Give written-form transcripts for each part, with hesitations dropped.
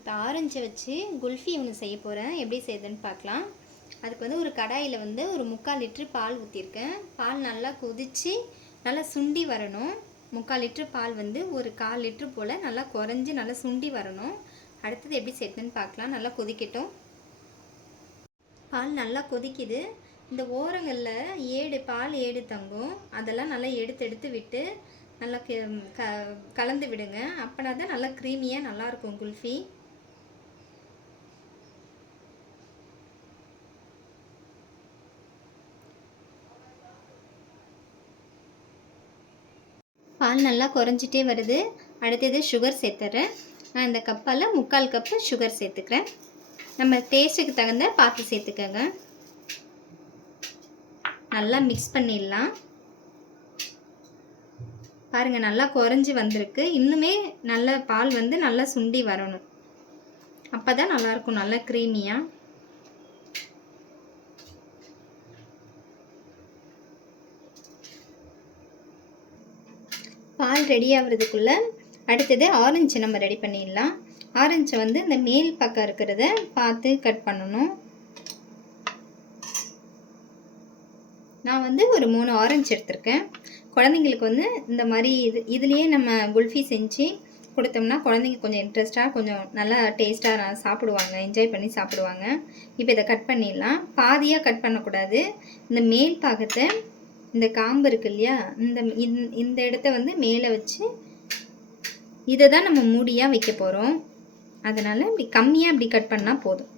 இப்போ ஆரஞ்சை வச்சு குல்ஃபி ஒன்று செய்ய போகிறேன். எப்படி செய்யுதுன்னு பார்க்கலாம். அதுக்கு வந்து ஒரு கடாயில் வந்து ஒரு 3/4 லிட்ரு பால் ஊற்றிருக்கேன். பால் நல்லா கொதித்து நல்லா சுண்டி வரணும். 3/4 லிட்ரு பால் வந்து ஒரு 1/4 லிட்ரு போல் நல்லா குறைஞ்சி நல்லா சுண்டி வரணும். அடுத்தது எப்படி செய்யுதுன்னு பார்க்கலாம். நல்லா கொதிக்கட்டும். பால் நல்லா கொதிக்குது. இந்த ஓரங்களில் பால் ஏடு தங்கும். அதெல்லாம் நல்லா எடுத்து விட்டு நல்லா கலந்து விடுங்க. அப்படின்னா தான் நல்லா க்ரீமியாக நல்லாயிருக்கும் குல்ஃபி. பால் நல்லா குறைஞ்சிட்டே வருது. அடுத்தது சுகர் சேர்த்துறேன். நான் இந்த கப்பால் 3/4 கப்பு சுகர் சேர்த்துக்கிறேன். நம்ம டேஸ்ட்டுக்கு தகுந்த பார்த்து சேர்த்துக்கோங்க. நல்லா மிக்ஸ் பண்ணிடலாம். பாருங்கள், நல்லா குறைஞ்சி வந்திருக்கு. இன்னுமே நல்ல பால் வந்து நல்லா சுண்டி வரணும். அப்போ தான் நல்லாயிருக்கும், நல்லா க்ரீமியாக. பால் ரெடி ஆகிறதுக்குள்ளே அடுத்தது ஆரஞ்சு நம்ம ரெடி பண்ணிடலாம். ஆரஞ்சை வந்து இந்த மேல் பக்கம் இருக்கிறத பார்த்து கட் பண்ணணும். நான் வந்து ஒரு 3 ஆரஞ்சு எடுத்திருக்கேன். குழந்தைங்களுக்கு வந்து இந்த மாதிரி இதுலேயே நம்ம குல்ஃபி செஞ்சு கொடுத்தோம்னா குழந்தைங்க கொஞ்சம் இன்ட்ரெஸ்ட்டாக கொஞ்சம் நல்லா டேஸ்ட்டாக சாப்பிடுவாங்க, என்ஜாய் பண்ணி சாப்பிடுவாங்க. இப்போ இதை கட் பண்ணிடலாம். பாதியாக கட் பண்ணக்கூடாது. இந்த மேல் பாகத்தை, இந்த காம்பு இருக்கு இல்லையா, இந்த இடத்த வந்து மேலே வச்சு இதை தான் நம்ம மூடியாக வைக்க போகிறோம். அதனால் இப்படி கம்மியாக இப்படி கட் பண்ணால் போதும்.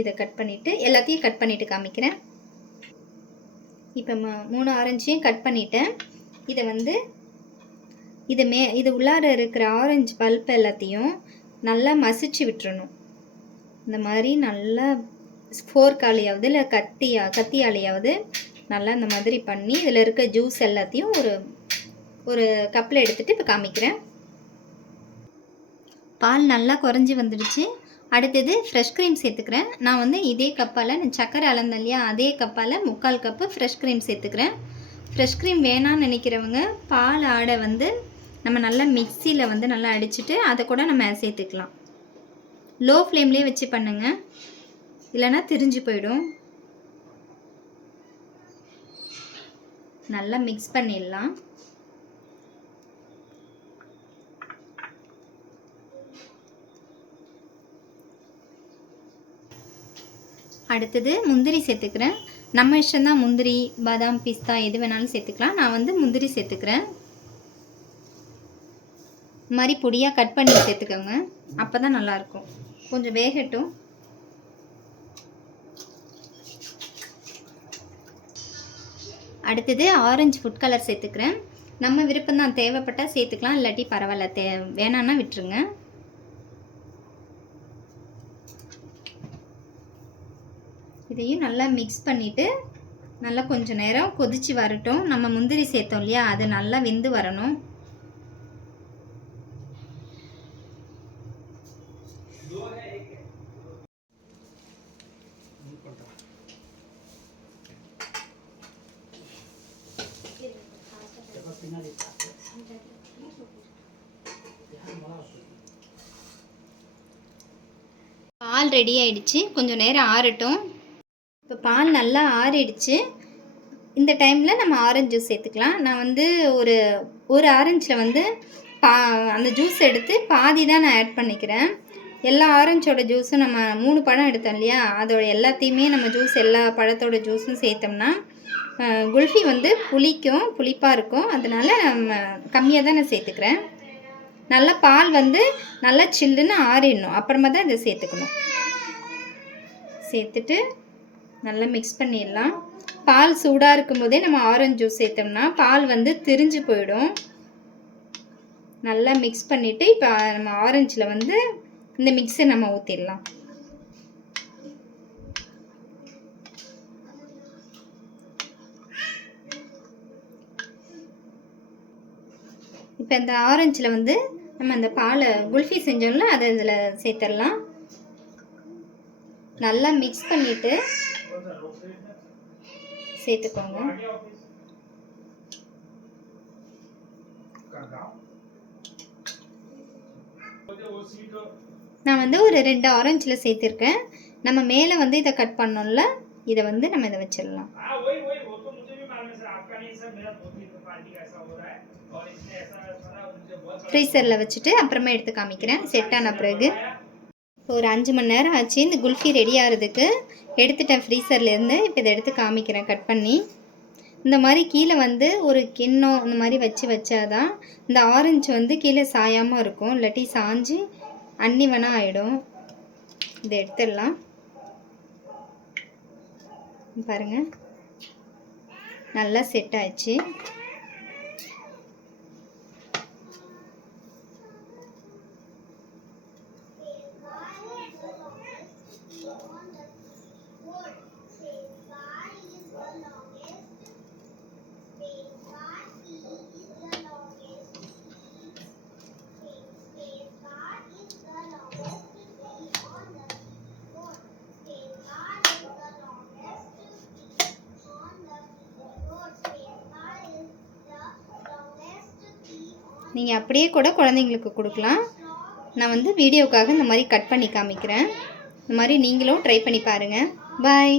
இதை கட் பண்ணிவிட்டு எல்லாத்தையும் கட் பண்ணிவிட்டு காமிக்கிறேன். இப்போ 3 ஆரஞ்சையும் கட் பண்ணிட்டேன். இதை வந்து இது உள்ளார இருக்கிற ஆரஞ்சு பல்ப் எல்லாத்தையும் நல்லா மசிச்சு விட்டுறணும். இந்த மாதிரி நல்லா ஃபோர்க்காலையாவது இல்லை கத்தியாலையாவது நல்லா இந்த மாதிரி பண்ணி இதில் இருக்க ஜூஸ் எல்லாத்தையும் ஒரு கப்பில் எடுத்துகிட்டு இப்போ காமிக்கிறேன். பால் நல்லா குறைஞ்சி வந்துடுச்சு. அடுத்தது ஃப்ரெஷ் க்ரீம் சேர்த்துக்கிறேன். நான் வந்து இதே கப்பால் சக்கரை அளந்தேன் இல்லையா, அதே கப்பால் 3/4 கப்பு ஃப்ரெஷ் க்ரீம் சேர்த்துக்கிறேன். ஃப்ரெஷ் க்ரீம் வேணான்னு நினைக்கிறவங்க பால் ஆடை வந்து நம்ம நல்லா மிக்சியில் வந்து நல்லா அடிச்சுட்டு அதை கூட நம்ம சேர்த்துக்கலாம். லோ ஃப்ளேம்லேயே வச்சு பண்ணுங்க, இல்லைன்னா திரிஞ்சு போயிடும். நல்லா மிக்ஸ் பண்ணிடலாம். அடுத்தது முந்திரி சேர்த்துக்கிறேன். நம்ம இஷ்டம்தான், முந்திரி, பாதாம், பிஸ்தா எது வேணாலும் சேர்த்துக்கலாம். நான் வந்து முந்திரி சேர்த்துக்கிறேன். இந்த மாதிரி பொடியாக கட் பண்ணி சேர்த்துக்கோங்க, அப்போ தான் நல்லாயிருக்கும். கொஞ்சம் வேகட்டும். அடுத்தது ஆரஞ்சு ஃபுட் கலர் சேர்த்துக்கிறேன். நம்ம விருப்பம்தான், தேவைப்பட்டால் சேர்த்துக்கலாம், இல்லாட்டி பரவாயில்ல, வேணான்னா விட்டுருங்க. இதையும் நல்லா மிக்ஸ் பண்ணிவிட்டு நல்லா கொஞ்சம் நேரம் கொதித்து வரட்டும். நம்ம முந்திரி சேர்த்தோம் இல்லையா, அது நல்லா வெந்து வரணும். பால் ரெடி ஆயிடுச்சு. கொஞ்சம் நேரம் ஆறட்டும். இப்போ பால் நல்லா ஆறிடுச்சு. இந்த டைமில் நம்ம ஆரஞ்சு ஜூஸ் சேர்த்துக்கலாம். நான் வந்து ஒரு ஆரஞ்சில் வந்து அந்த ஜூஸ் எடுத்து பாதி தான் நான் ஆட் பண்ணிக்கிறேன். எல்லா ஆரஞ்சோட ஜூஸும் நம்ம 3 பழம் எடுத்தோம் இல்லையா, அதோட எல்லாத்தையுமே நம்ம ஜூஸ் எல்லா பழத்தோட ஜூஸும் சேர்த்தோம்னா குல்ஃபி வந்து புளிப்பாக இருக்கும். அதனால் நம்ம கம்மியாக தான் நான் சேர்த்துக்கிறேன். நல்லா பால் வந்து நல்லா சில்லுன்னு ஆறிடணும், அப்புறமா தான் இதை சேர்த்துக்கணும். சேர்த்துட்டு நல்லா மிக்ஸ் பண்ணிடலாம். பால் சூடாக இருக்கும்போதே நம்ம ஆரஞ்சு ஜூஸ் சேர்த்தோம்னா பால் வந்து திரிஞ்சு போயிடும். நல்லா மிக்ஸ் பண்ணிவிட்டு இப்போ நம்ம ஆரஞ்சில் வந்து இந்த மிக்ஸை நம்ம ஊற்றிடலாம். இப்போ இந்த ஆரஞ்சில் வந்து நம்ம அந்த பாலை குல்ஃபி செஞ்சோம்ல, அதை இதில் சேர்த்துடலாம். நல்லா மிக்ஸ் பண்ணிவிட்டு சேர்த்துக்கோங்க. நான் வந்து ஒரு 2 ஆரஞ்சில் சேர்த்துருக்கேன். நம்ம மேலே வந்து இதை கட் பண்ணோம்ல, இதை வந்து நம்ம இதை வச்சிடலாம். ஃப்ரீசரில் வச்சுட்டு அப்புறமா எடுத்து காமிக்கிறேன் செட் ஆன பிறகு. இப்போ ஒரு 5 மணி நேரம் ஆச்சு இந்த குல்ஃபி ரெடி ஆகிறதுக்கு. எடுத்துட்டேன் ஃப்ரீசர்லேருந்து. இப்போ இதை எடுத்து காமிக்கிறேன் கட் பண்ணி. இந்த மாதிரி கீழே வந்து ஒரு கிண்ணம் இந்த மாதிரி வச்சாதான் இந்த ஆரஞ்சு வந்து கீழே சாயாமல் இருக்கும். இல்லாட்டி சாஞ்சு அன்னிவனாக ஆகிடும். இதை எடுத்துடலாம். பாருங்கள், நல்லா செட் ஆயிடுச்சு. நீங்கள் அப்படியே கூட குழந்தைங்களுக்கு கொடுக்கலாம். நான் வந்து வீடியோக்காக இந்த மாதிரி கட் பண்ணி காமிக்கிறேன். இந்த மாதிரி நீங்களும் ட்ரை பண்ணி பாருங்கள். பாய்.